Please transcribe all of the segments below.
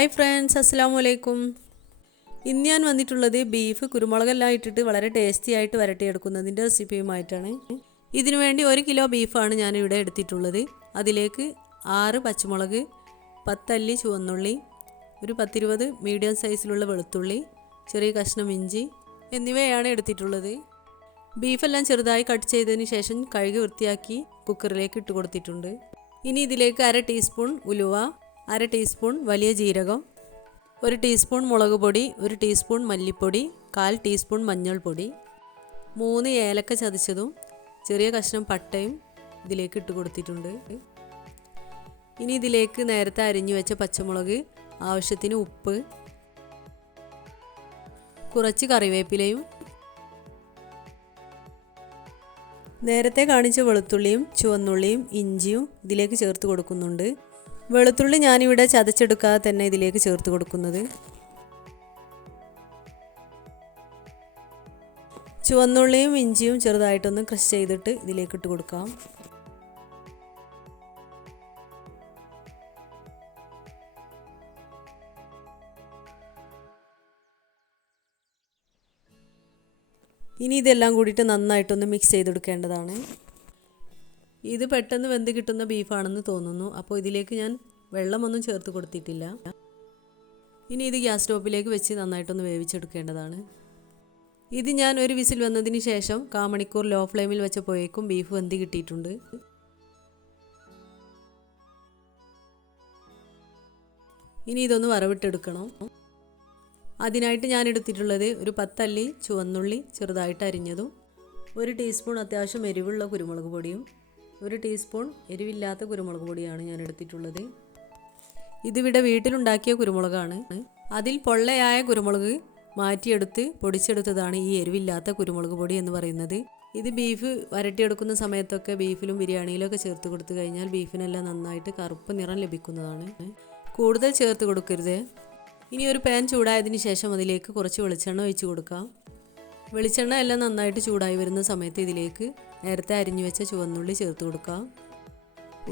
Hi friends, അസ്സലാമു അലൈക്കും. ഇന്ന് ഞാൻ വന്നിട്ടുള്ളത് ബീഫ് കുരുമുളകെല്ലാം ഇട്ടിട്ട് വളരെ ടേസ്റ്റി ആയിട്ട് വരട്ടിയെടുക്കുന്നതിൻ്റെ റെസിപ്പിയുമായിട്ടാണ്. ഇതിനു വേണ്ടി 1 കിലോ ബീഫാണ് ഞാനിവിടെ എടുത്തിട്ടുള്ളത്. അതിലേക്ക് 6 പച്ചമുളക്, 10 അല്ലി ചുവന്നുള്ളി, ഒരു 10-20 മീഡിയം സൈസിലുള്ള വെളുത്തുള്ളി, ചെറിയ കഷ്ണം ഇഞ്ചി എന്നിവയാണ് എടുത്തിട്ടുള്ളത്. ബീഫെല്ലാം ചെറുതായി കട്ട് ചെയ്തതിന് ശേഷം കഴുകി വൃത്തിയാക്കി കുക്കറിലേക്ക് ഇട്ട് കൊടുത്തിട്ടുണ്ട്. ഇനി ഇതിലേക്ക് 1/2 ടീസ്പൂൺ ഉലുവ, 1/2 ടീസ്പൂൺ വലിയ ജീരകം, 1 ടീസ്പൂൺ മുളക് പൊടി, 1 ടീസ്പൂൺ മല്ലിപ്പൊടി, 1/4 ടീസ്പൂൺ മഞ്ഞൾപ്പൊടി, 3 ഏലക്ക ചതച്ചതും ചെറിയ കഷ്ണം പട്ടയും ഇതിലേക്ക് ഇട്ട് കൊടുത്തിട്ടുണ്ട്. ഇനി ഇതിലേക്ക് നേരത്തെ അരിഞ്ഞു വെച്ച പച്ചമുളക്, ആവശ്യത്തിന് ഉപ്പ്, കുറച്ച് കറിവേപ്പിലയും നേരത്തെ കാണിച്ച വെളുത്തുള്ളിയും ചുവന്നുള്ളിയും ഇഞ്ചിയും ഇതിലേക്ക് ചേർത്ത് കൊടുക്കുന്നുണ്ട്. വെളുത്തുള്ളി ഞാനിവിടെ ചതച്ചെടുക്കാതെ തന്നെ ഇതിലേക്ക് ചേർത്ത് കൊടുക്കുന്നത്. ചുവന്നുള്ളിയും ഇഞ്ചിയും ചെറുതായിട്ടൊന്ന് ക്രഷ് ചെയ്തിട്ട് ഇതിലേക്ക് ഇട്ട് കൊടുക്കാം. ഇനി ഇതെല്ലാം കൂടിയിട്ട് നന്നായിട്ടൊന്ന് മിക്സ് ചെയ്തെടുക്കേണ്ടതാണ്. ഇത് പെട്ടെന്ന് വെന്ത് കിട്ടുന്ന ബീഫാണെന്ന് തോന്നുന്നു. അപ്പോൾ ഇതിലേക്ക് ഞാൻ വെള്ളമൊന്നും ചേർത്ത് കൊടുത്തിട്ടില്ല. ഇനി ഇത് ഗ്യാസ് സ്റ്റോപ്പിലേക്ക് വെച്ച് നന്നായിട്ടൊന്ന് വേവിച്ചെടുക്കേണ്ടതാണ്. ഇത് ഞാൻ ഒരു വിസിൽ വന്നതിന് ശേഷം 1/4 മണിക്കൂർ ലോ ഫ്ലെയിമിൽ വെച്ചപ്പോഴേക്കും ബീഫ് വെന്ത് കിട്ടിയിട്ടുണ്ട്. ഇനി ഇതൊന്ന് വറവിട്ടെടുക്കണം. അതിനായിട്ട് ഞാൻ എടുത്തിട്ടുള്ളത് ഒരു 10 അല്ലി ചുവന്നുള്ളി ചെറുതായിട്ട് അരിഞ്ഞതും, 1 ടീസ്പൂൺ അത്യാവശ്യം എരിവുള്ള കുരുമുളക് പൊടിയും, 1 ടീസ്പൂൺ എരിവില്ലാത്ത കുരുമുളക് പൊടിയാണ് ഞാൻ എടുത്തിട്ടുള്ളത്. ഇതിവിടെ വീട്ടിലുണ്ടാക്കിയ കുരുമുളകാണ്. അതിൽ പൊള്ളയായ കുരുമുളക് മാറ്റിയെടുത്ത് പൊടിച്ചെടുത്തതാണ് ഈ എരിവില്ലാത്ത കുരുമുളക് പൊടി എന്ന് പറയുന്നത്. ഇത് ബീഫ് വരട്ടിയെടുക്കുന്ന സമയത്തൊക്കെ ബീഫിലും ബിരിയാണിയിലൊക്കെ ചേർത്ത് കൊടുത്തു കഴിഞ്ഞാൽ ബീഫിനെല്ലാം നന്നായിട്ട് കറുപ്പ് നിറം ലഭിക്കുന്നതാണ്. കൂടുതൽ ചേർത്ത് കൊടുക്കരുത്. ഇനി ഒരു പാൻ ചൂടായതിന് ശേഷം അതിലേക്ക് കുറച്ച് വെളിച്ചെണ്ണ ഒഴിച്ച് കൊടുക്കാം. വെളിച്ചെണ്ണ എല്ലാം നന്നായിട്ട് ചൂടായി വരുന്ന സമയത്ത് ഇതിലേക്ക് നേരത്തെ അരിഞ്ഞു വെച്ച ചുവന്നുള്ളി ചേർത്ത് കൊടുക്കാം.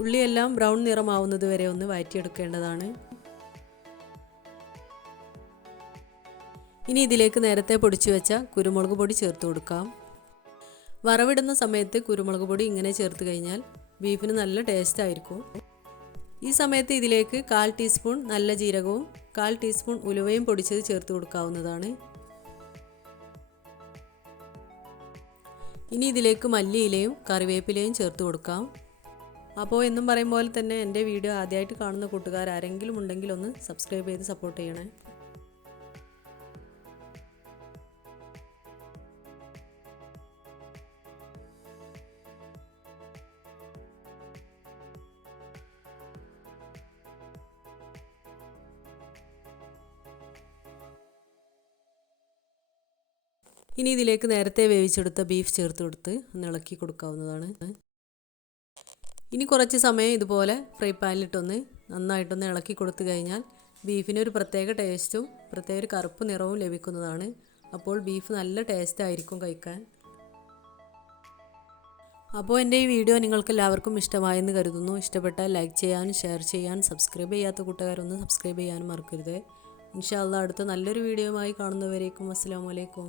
ഉള്ളിയെല്ലാം ബ്രൗൺ നിറമാവുന്നത് വരെ ഒന്ന് വഴറ്റിയെടുക്കേണ്ടതാണ്. ഇനി ഇതിലേക്ക് നേരത്തെ പൊടിച്ചു വെച്ച കുരുമുളക് പൊടി ചേർത്ത് കൊടുക്കാം. വറവിടുന്ന സമയത്ത് കുരുമുളക് പൊടി ഇങ്ങനെ ചേർത്ത് കഴിഞ്ഞാൽ ബീഫിന് നല്ല ടേസ്റ്റ് ആയിരിക്കും. ഈ സമയത്ത് ഇതിലേക്ക് 1/4 ടീസ്പൂൺ നല്ല ജീരകവും 1/4 ടീസ്പൂൺ ഉലുവയും പൊടിച്ചത് ചേർത്ത് കൊടുക്കാവുന്നതാണ്. ഇനി ഇതിലേക്ക് മല്ലിയിലയും കറിവേപ്പിലയും ചേർത്ത് കൊടുക്കാം. അപ്പോൾ എന്നും പറയും പോലെ തന്നെ എൻ്റെ വീഡിയോ ആദ്യമായിട്ട് കാണുന്ന കൂട്ടുകാർ ആരെങ്കിലും ഉണ്ടെങ്കിൽ ഒന്ന് സബ്സ്ക്രൈബ് ചെയ്ത് സപ്പോർട്ട് ചെയ്യണേ. ഇനി ഇതിലേക്ക് നേരത്തെ വേവിച്ചെടുത്ത ബീഫ് ചേർത്ത് കൊടുത്ത് ഒന്ന് ഇളക്കി കൊടുക്കാവുന്നതാണ്. ഇനി കുറച്ച് സമയം ഇതുപോലെ ഫ്രൈ പാനിലിട്ടൊന്ന് നന്നായിട്ടൊന്ന് ഇളക്കി കൊടുത്തു കഴിഞ്ഞാൽ ബീഫിന് ഒരു പ്രത്യേക ടേസ്റ്റും പ്രത്യേക ഒരു കറുപ്പ് നിറവും ലഭിക്കുന്നതാണ്. അപ്പോൾ ബീഫ് നല്ല ടേസ്റ്റ് ആയിരിക്കും കഴിക്കാൻ. അപ്പോൾ എൻ്റെ ഈ വീഡിയോ നിങ്ങൾക്ക് എല്ലാവർക്കും ഇഷ്ടമായെന്ന് കരുതുന്നു. ഇഷ്ടപ്പെട്ടാൽ ലൈക്ക് ചെയ്യാനും ഷെയർ ചെയ്യാനും സബ്സ്ക്രൈബ് ചെയ്യാത്ത കൂട്ടുകാരൊന്ന് സബ്സ്ക്രൈബ് ചെയ്യാനും മറക്കരുത്. ഇൻഷാ അല്ലാഹ് അടുത്ത നല്ലൊരു വീഡിയോയുമായി കാണുന്നവരേക്കും അസ്സലാമു അലൈക്കും.